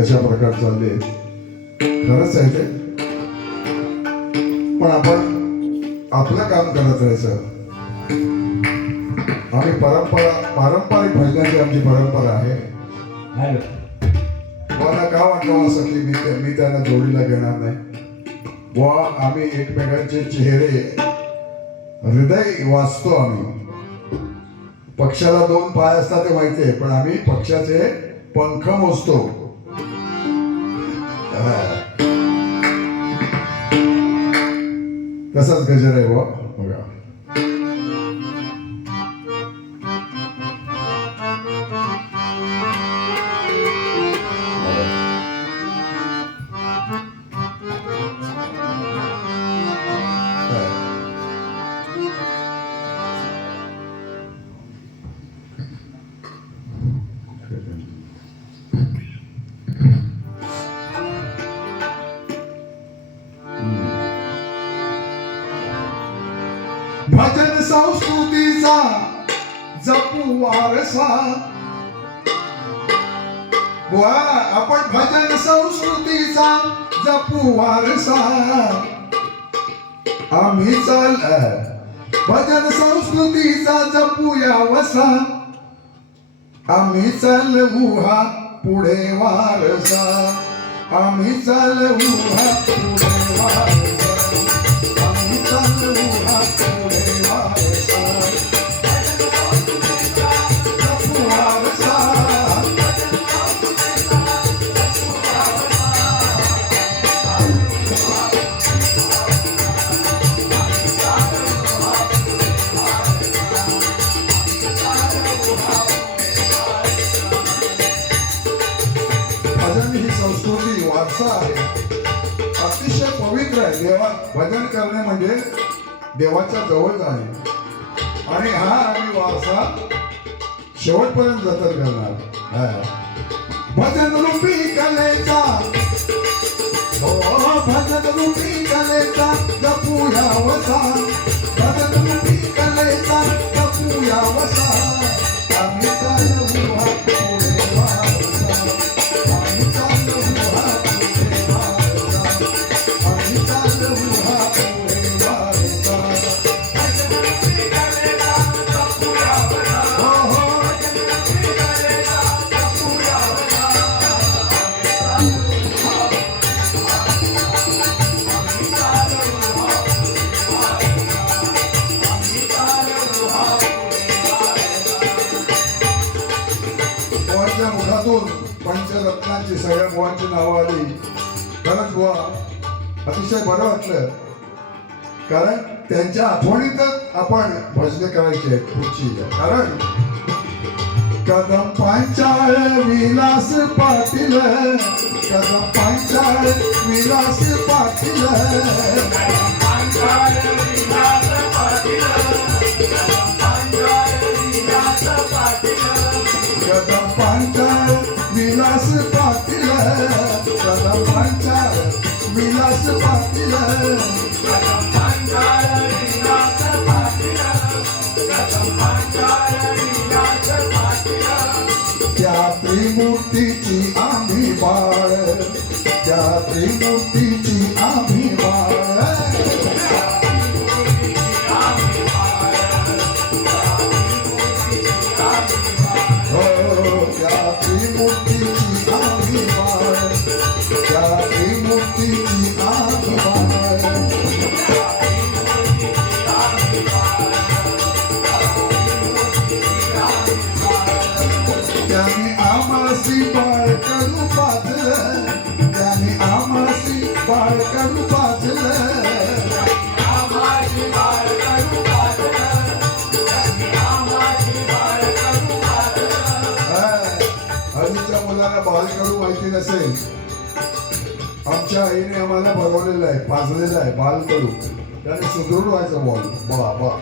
कशा प्रकार चालले खरंच आहे ते. पण आपण आपलं काम करत राहायचं. आम्ही परंपरा पारंपरिक भजनाची आमची परंपरा आहे. मला का वाटलं असं की मी मी त्यांना जोडीला घेणार नाही? बुवा आम्ही एकमेकांचे चेहरे हृदय वाचतो आम्ही. पक्षाला दोन पाय असतात ते माहिती आहे पण आम्ही पक्षाचे पंख मोजतो. तसाच गजर आहे बघा. संस्कृतीचा जपू वारसा. बुवा आपण भजन संस्कृतीचा जपू वारसा. आम्ही चाल भजन संस्कृतीचा जपूया वसा आम्ही चालवू हा पुढे वारसा. आम्ही चालवू हा पुढे वारसा. संस्कृती वारसा आहे. अतिशय पवित्र आहे. देवा भजन करणे म्हणजे देवाच्या जवळ आहे आणि हा आम्ही वारसा शेवटपर्यंत जतन करणार. हा. भजन रूपी कलेचा. हो, हो भजन रूपी कलेचा. जपूया वसा. पंचरत्नांची सगळ्या बुवांची नावं आली खरंच बुवा अतिशय बरं वाटलं. कारण त्यांच्या आठवणीतच आपण भजने करायची आहेत पुढची. कारण कदम पांचाळ विलास पाटील. कदम पांचाळ विलास पाटील. त्रिमूर्तीची आम्ही बाळ त्या त्रिमूर्तीची आम्ही बाळ. पाजलं त्याने आमासी बाळ कडू पाजलं हल्लीच्या मुलांना बालकडू माहिती नसेल. आमच्या आईने आम्हाला बनवलेलं आहे पाजलेलं आहे बालकडू त्याने सुदृढ व्हायचं बॉल बा बा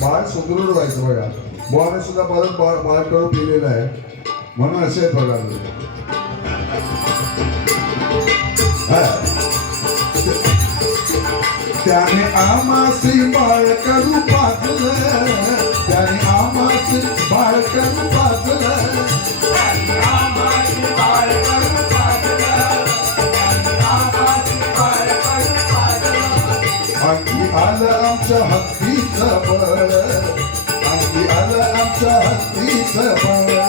बाळ सुदृढ व्हायचं बघा. बॉलने सुद्धा परत बाळ बालकडू पिलेलं आहे. म्हणून असे बघा त्याने आमासी बाळक रूपातलं त्याने आमासी बाळक रूपातलं आलं आमच्या हत्तीचं बळ आणखी आलं आमच्या हत्तीचं बळ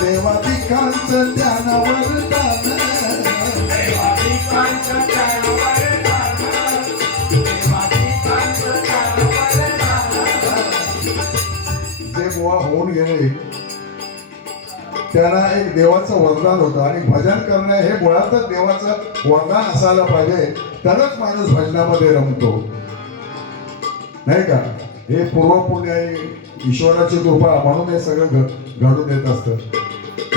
देवाधिकांचं त्यानावर दान. देवाधिकांचं त्यानावर दान. जे बुवा होऊन गेले त्यांना एक देवाचं वरदान होतं. आणि भजन करणं हे मुळातच देवाचं वरदान असायला पाहिजे. तरच माणूस भजनामध्ये रमतो. नाही का? हे पूर्वपुण्य आहे ईश्वराची कृपा म्हणून हे सगळं घडून येत असतं.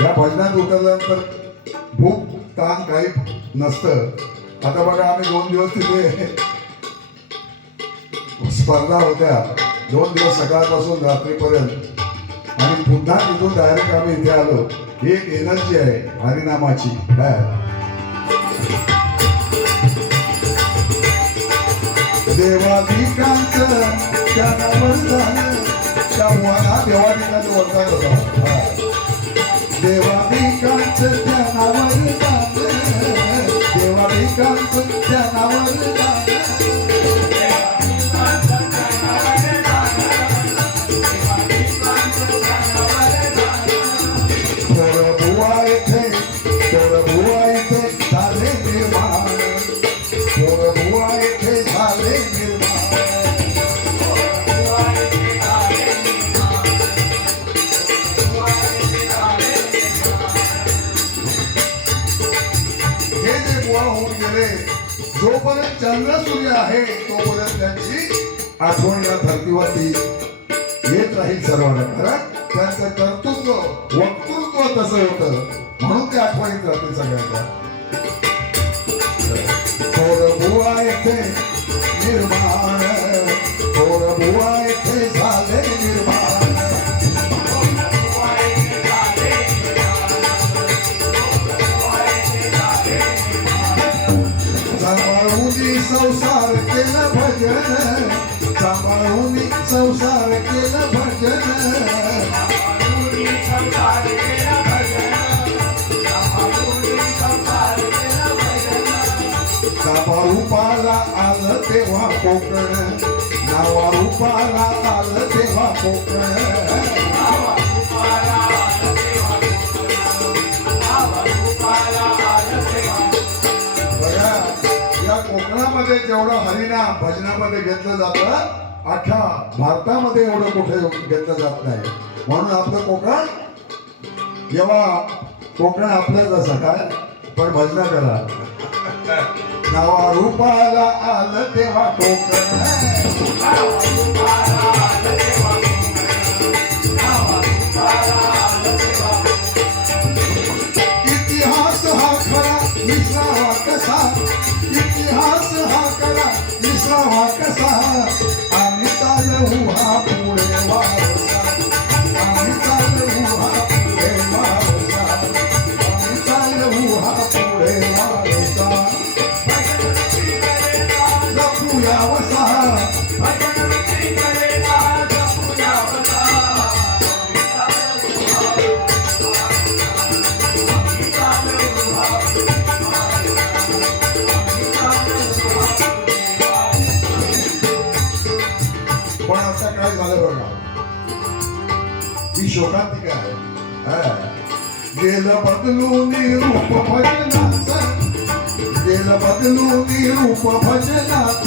या भजनात उतरल्यानंतर भूक ताण काही नसतं. आता बघा आम्ही दोन दिवस तिथे स्पर्धा होत्या. दोन दिवस सकाळपासून रात्रीपर्यंत. आणि पुन्हा तिथून डायरेक्ट आम्ही इथे आलो. ही एक एनर्जी आहे हरिनामाची. काय देवाधिकांत त्यांना वरदान त्या मुलाला देवाधिकांचं वरदान होतं हा. देवाधिकांच त्यांना वरदान देवाधिकांच त्यांना चंद्र सूर्य आहे तोपर्यंत त्यांची आठवण या धर्तीवरती येत राहील सर्वांना. कारण त्यांचं कर्तृत्व वक्तृत्व तसं होतं. म्हणून ते आठवणीत राहते सगळ्यांना. नावा रूपाला आलं तेव्हा कोकण नावा रूपाला आलं तेव्हा कोकण बघा या कोकणामध्ये जेवढं हरिनाम भजनामध्ये घेतलं जातं अख्ख्या भारतामध्ये एवढं कुठे घेतलं जात नाही. म्हणून आपलं कोकण जेव्हा कोकण आपलंच असं काय पण भजना करा नवा रूपाला आलं तेव्हा कोकण इतिहास हा खरा विसरावा कसा? इतिहास हा खरा विसरावा कसा? आम्ही चालू हा गेल बदलून रूप भजनाच. गेल बदलून रूप भजनाच.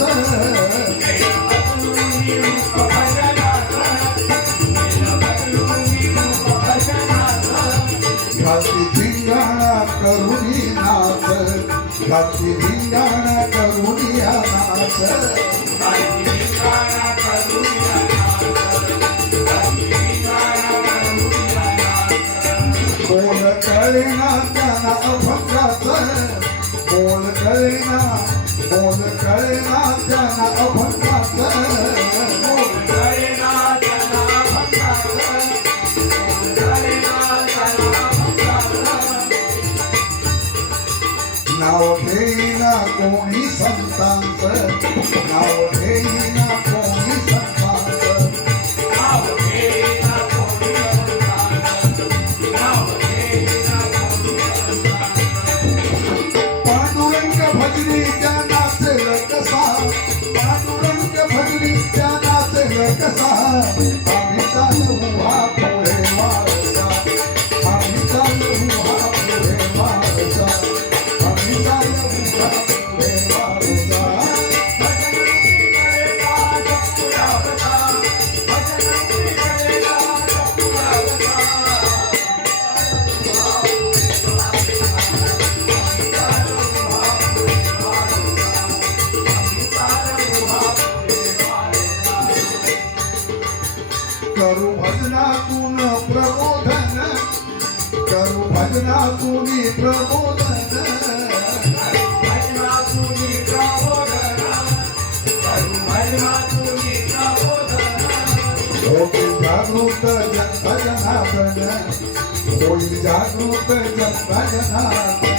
घाती धिंगाणा करुणी नाच घाती धिंगाणा करुणी नाच बोल कळेना त्यांना अभंगाच बोल कळेना बोल कळेना त्यांना अभंगाच नाव घेईना कोणी संतांच. नाव घेईना जागृत जनता जनार्दन होईल जागृत जनता जनार्दन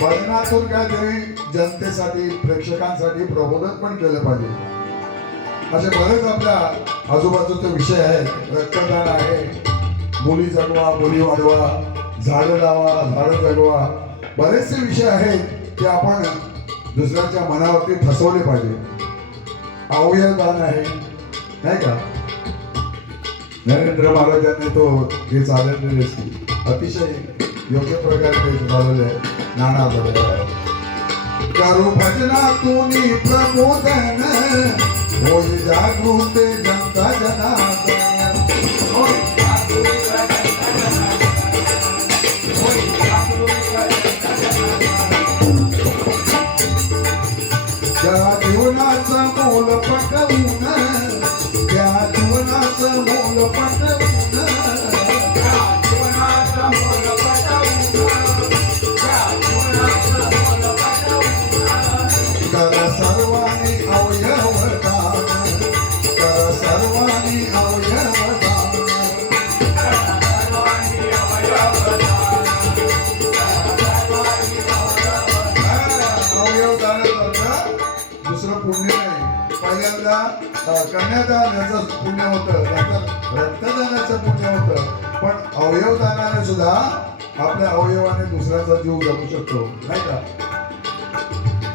भजनातून काहीतरी जनतेसाठी प्रेक्षकांसाठी प्रबोधन पण केलं पाहिजे. असे बरेच आपल्या आजूबाजूचे विषय आहेत. रक्तदान आहे. मुली जगवा मुली वाढवा झाडं लावा झाडं जगवा. बरेचसे विषय आहेत की आपण दुसऱ्याच्या मनावरती फसवले पाहिजे. अवयव दान आहे. नाही का? नरेंद्र महाराजांनी तो हे चालवलेले अतिशय योग्य प्रकारे ते चालवले. आहे नाना आहे करू भजनातून प्रबोधन होई जागृत जनता जनार्दन हो. कन्यादानाचं पुण्य होतं रक्तदानाचं पुण्य होतं. पण अवयव दानाने सुद्धा आपल्या अवयवाने दुसऱ्याचा जीव जगू शकतो नाही का?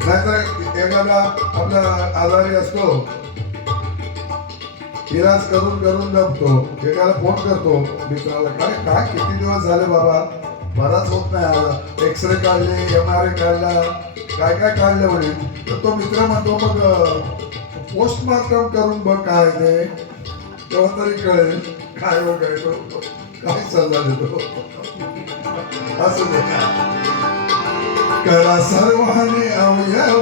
नाहीतर एखादा आपला आजारी असतो इलाज करून करून जपतो एकाला फोन करतो मित्राला काय काय किती दिवस झाले बाबा? बराच होत नाही आला. एक्सरे काढले एम आर आय काढला काय काय काढलं म्हणे? तर तो मित्र म्हणतो मग पोस्टमार्टम करून बघ काय ते. तेव्हा तरी कळेल काय बघायचं काय सल्ला देतो. असं करा सर्वांनी अवयव